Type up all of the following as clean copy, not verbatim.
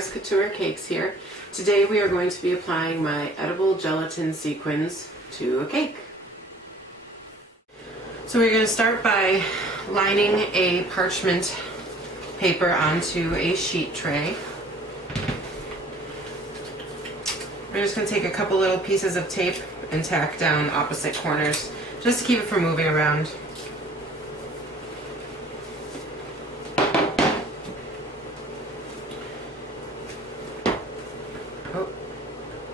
Laura's Couture Cakes here. Today we are going to be applying my Edible Gelatin Sequins to a cake. So we're going to start by lining a parchment paper onto a sheet tray. We're just going to take a couple little pieces of tape and tack down opposite corners just to keep it from moving around.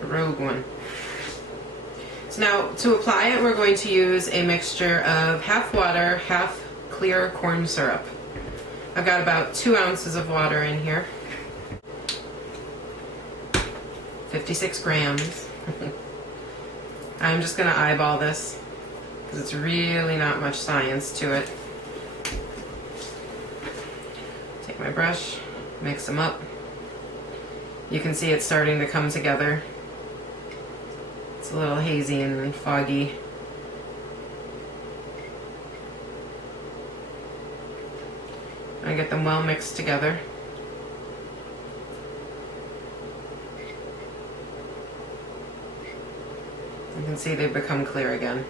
Rogue one. So now to apply it, we're going to use a mixture of half water, half clear corn syrup. I've got about 2 ounces of water in here. 56 grams. I'm just going to eyeball this because it's really not much science to it. Take my brush, mix them up. You can see it's starting to come together. It's a little hazy and foggy. I get them well mixed together. You can see they've become clear again.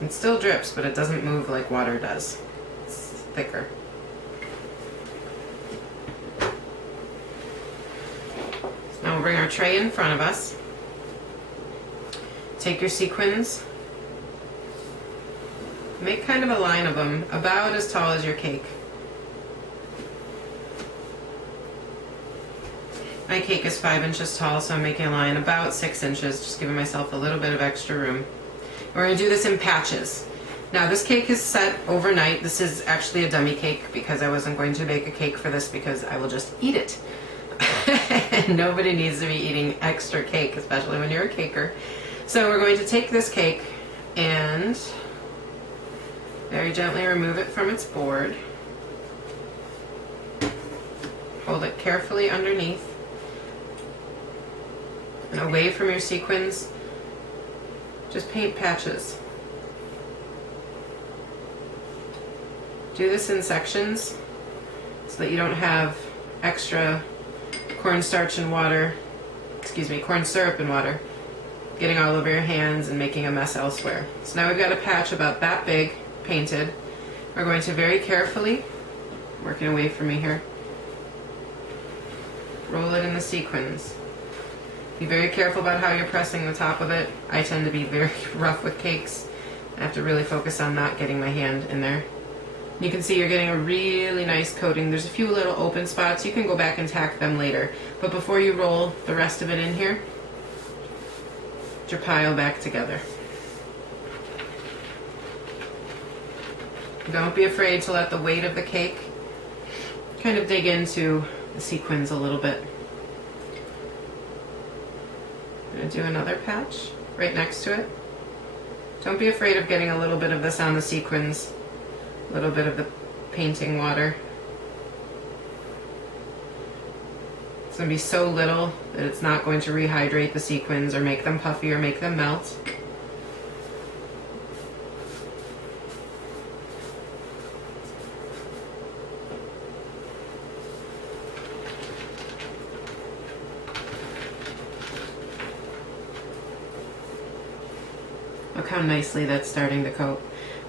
It still drips, but it doesn't move like water does. It's thicker. So now we'll bring our tray in front of us. Take your sequins, make kind of a line of them about as tall as your cake. My cake is 5 inches tall, so I'm making a line about 6 inches, just giving myself a little bit of extra room. We're going to do this in patches. Now this cake is set overnight. This is actually a dummy cake because I wasn't going to bake a cake for this because I will just eat it. And nobody needs to be eating extra cake, especially when you're a caker. So we're going to take this cake and very gently remove it from its board. Hold it carefully underneath and away from your sequins. Just paint patches. Do this in sections so that you don't have extra cornstarch and water, corn syrup and water getting all over your hands and making a mess elsewhere. So now we've got a patch about that big painted. We're going to very carefully, working away from me here, roll it in the sequins. Be very careful about how you're pressing the top of it. I tend to be very rough with cakes. I have to really focus on not getting my hand in there. You can see you're getting a really nice coating. There's a few little open spots. You can go back and tack them later. But before you roll the rest of it in here, get your pile back together. Don't be afraid to let the weight of the cake kind of dig into the sequins a little bit. I'm going to do another patch right next to it. Don't be afraid of getting a little bit of this on the sequins, a little bit of the painting water. It's going to be so little that it's not going to rehydrate the sequins or make them puffy or make them melt. Look how nicely that's starting to coat.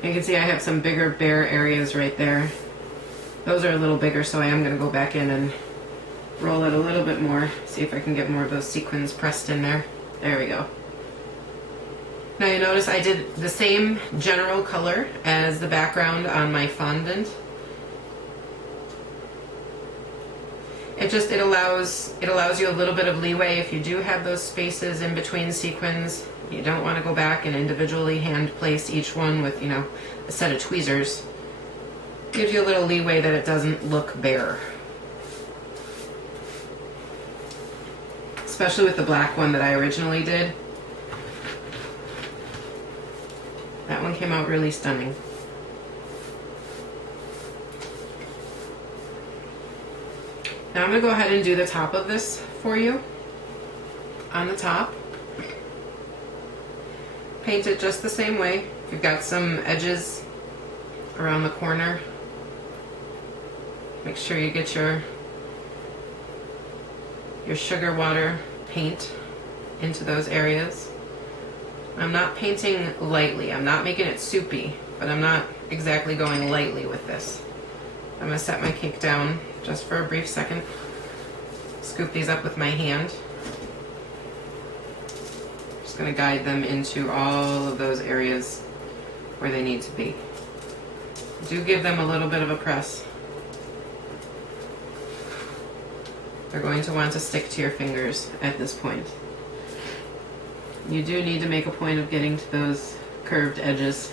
You can see I have some bigger bare areas right there. Those are a little bigger, so I am going to go back in and roll it a little bit more, see if I can get more of those sequins pressed in there. There we go. Now you notice I did the same general color as the background on my fondant. It allows you a little bit of leeway if you do have those spaces in between sequins. You don't want to go back and individually hand place each one with, a set of tweezers. Gives you a little leeway that it doesn't look bare. Especially with the black one that I originally did. That one came out really stunning. Now I'm going to go ahead and do the top of this for you. On the top, paint it just the same way. If you've got some edges around the corner, make sure you get your your sugar water paint into those areas. I'm not painting lightly. I'm not making it soupy, but I'm not exactly going lightly with this. I'm going to set my cake down just for a brief second. Scoop these up with my hand. Just going to guide them into all of those areas where they need to be. Do give them a little bit of a press. They're going to want to stick to your fingers at this point. You do need to make a point of getting to those curved edges.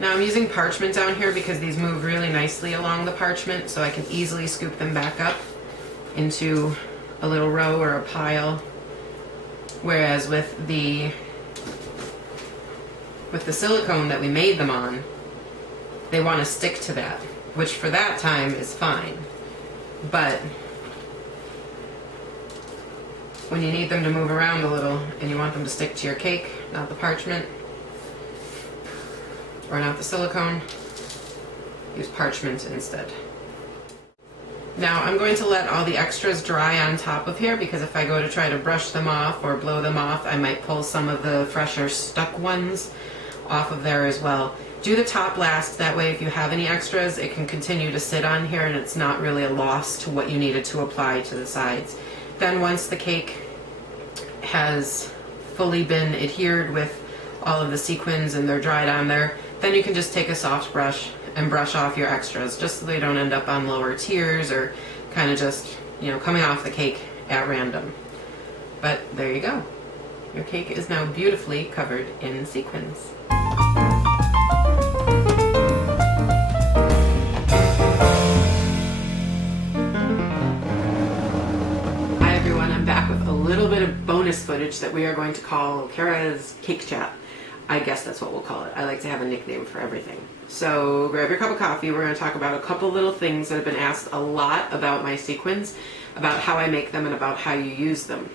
Now I'm using parchment down here because these move really nicely along the parchment, so I can easily scoop them back up into a little row or a pile. Whereas with the silicone that we made them on, they want to stick to that, which for that time is fine. But when you need them to move around a little and you want them to stick to your cake, not the parchment or not the silicone, use parchment instead. Now I'm going to let all the extras dry on top of here, because if I go to try to brush them off or blow them off, I might pull some of the fresher stuck ones off of there as well. Do the top last, that way if you have any extras it can continue to sit on here and it's not really a loss to what you needed to apply to the sides. Then once the cake has fully been adhered with all of the sequins and they're dried on there, then you can just take a soft brush and brush off your extras, just so they don't end up on lower tiers or kind of just, you know, coming off the cake at random. But there you go. Your cake is now beautifully covered in sequins. Little bit of bonus footage that we are going to call Kara's Cake Chat. I guess that's what we'll call it. I like to have a nickname for everything. So grab your cup of coffee. We're going to talk about a couple little things that have been asked a lot about my sequins, about how I make them and about how you use them.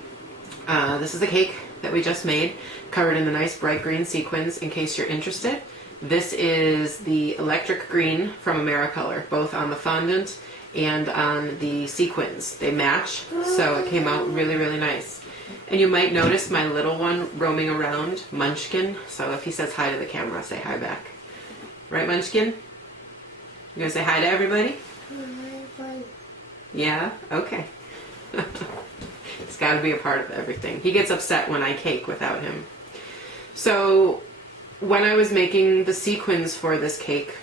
This is a cake that we just made, covered in the nice bright green sequins, in case you're interested. This is the electric green from Americolor, both on the fondant and on the sequins. They match, so it came out really, really nice. And you might notice my little one roaming around, Munchkin. So if he says hi to the camera, say hi back. Right, Munchkin? You gonna say hi to everybody? Yeah? Okay. It's gotta be a part of everything. He gets upset when I cake without him. So when I was making the sequins for this cake,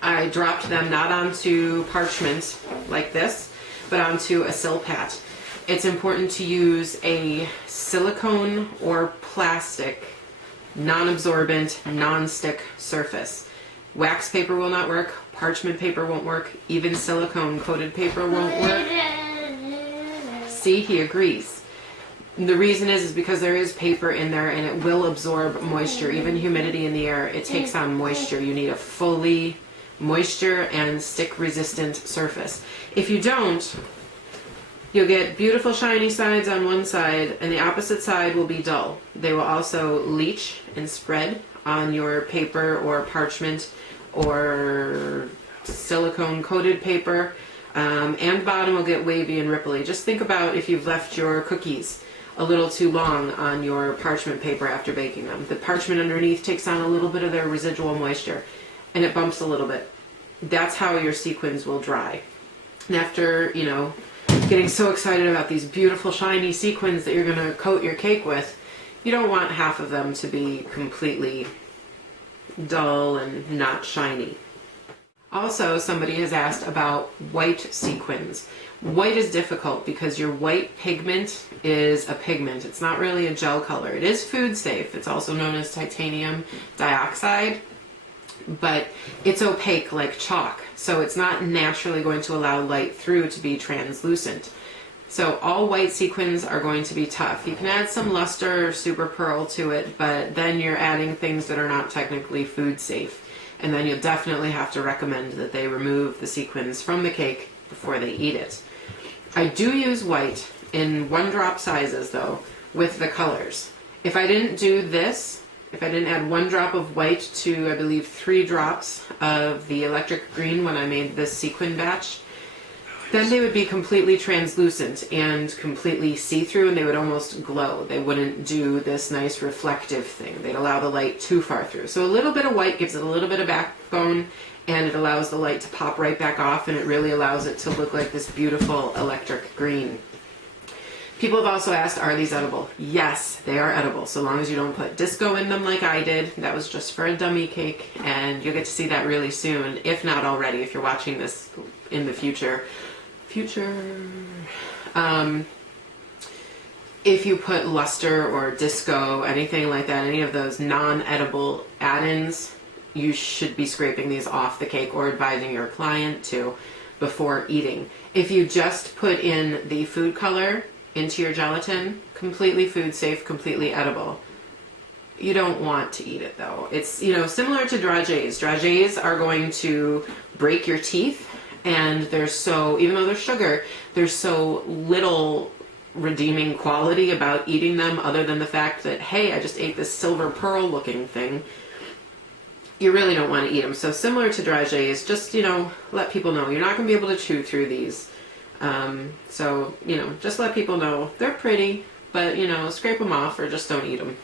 I dropped them not onto parchment like this, but onto a Silpat. It's important to use a silicone or plastic, non-absorbent, non-stick surface. Wax paper will not work, parchment paper won't work, even silicone coated paper won't work. See, he agrees. The reason is because there is paper in there and it will absorb moisture, even humidity in the air. It takes on moisture. You need a fully moisture and stick resistant surface. If you don't, you'll get beautiful shiny sides on one side and the opposite side will be dull. They will also leach and spread on your paper or parchment or silicone coated paper, and the bottom will get wavy and ripply. Just think about if you've left your cookies a little too long on your parchment paper after baking them. The parchment underneath takes on a little bit of their residual moisture and it bumps a little bit. That's how your sequins will dry. And after, you know, getting so excited about these beautiful shiny sequins that you're going to coat your cake with, you don't want half of them to be completely dull and not shiny. Also, somebody has asked about white sequins. White is difficult because your white pigment is a pigment. It's not really a gel color. It is food safe. It's also known as titanium dioxide, but it's opaque like chalk. So it's not naturally going to allow light through to be translucent. So all white sequins are going to be tough. You can add some luster or super pearl to it, but then you're adding things that are not technically food safe. And then you'll definitely have to recommend that they remove the sequins from the cake before they eat it. I do use white in 1-drop sizes though with the colors. If I didn't do this, if I didn't add 1 drop of white to, I believe, 3 drops of the electric green when I made this sequin batch, then they would be completely translucent and completely see-through, and they would almost glow. They wouldn't do this nice reflective thing. They'd allow the light too far through. So a little bit of white gives it a little bit of backbone, and it allows the light to pop right back off, and it really allows it to look like this beautiful electric green. People have also asked, are these edible? Yes, they are edible, so long as you don't put disco in them like I did. That was just for a dummy cake, and you'll get to see that really soon, if not already, if you're watching this in the future. If you put luster or disco, anything like that, any of those non-edible add-ins, you should be scraping these off the cake or advising your client to before eating. If you just put in the food color into your gelatin, completely food safe, completely edible. You don't want to eat it though. It's, you know, similar to dragées. Dragées are going to break your teeth, and they're so, even though they're sugar, there's so little redeeming quality about eating them other than the fact that, hey, I just ate this silver pearl looking thing. You really don't want to eat them. So similar to dragées, just, you know, let people know you're not going to be able to chew through these. So, you know, just let people know they're pretty, but, you know, scrape them off or just don't eat them.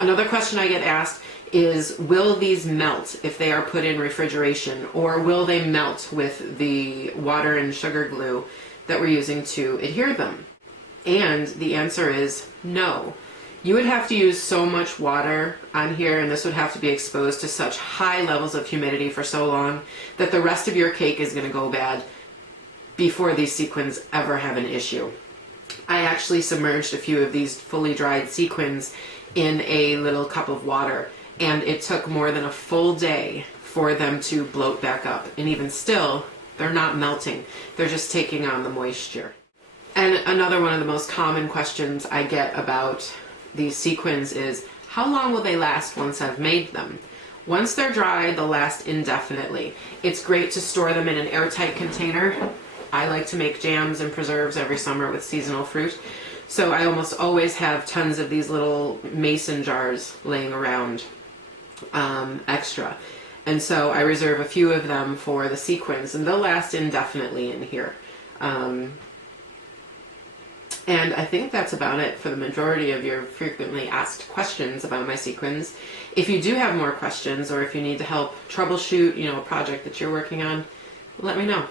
Another question I get asked is, will these melt if they are put in refrigeration, or will they melt with the water and sugar glue that we're using to adhere them? And the answer is no. You would have to use so much water on here, and this would have to be exposed to such high levels of humidity for so long that the rest of your cake is going to go bad before these sequins ever have an issue. I actually submerged a few of these fully dried sequins in a little cup of water, and it took more than a full day for them to bloat back up. And even still, they're not melting. They're just taking on the moisture. And another one of the most common questions I get about these sequins is, how long will they last once I've made them? Once they're dry, they'll last indefinitely. It's great to store them in an airtight container. I like to make jams and preserves every summer with seasonal fruit. So I almost always have tons of these little mason jars laying around extra. And so I reserve a few of them for the sequins, and they'll last indefinitely in here. And I think that's about it for the majority of your frequently asked questions about my sequins. If you do have more questions, or if you need to help troubleshoot, you know, a project that you're working on, let me know.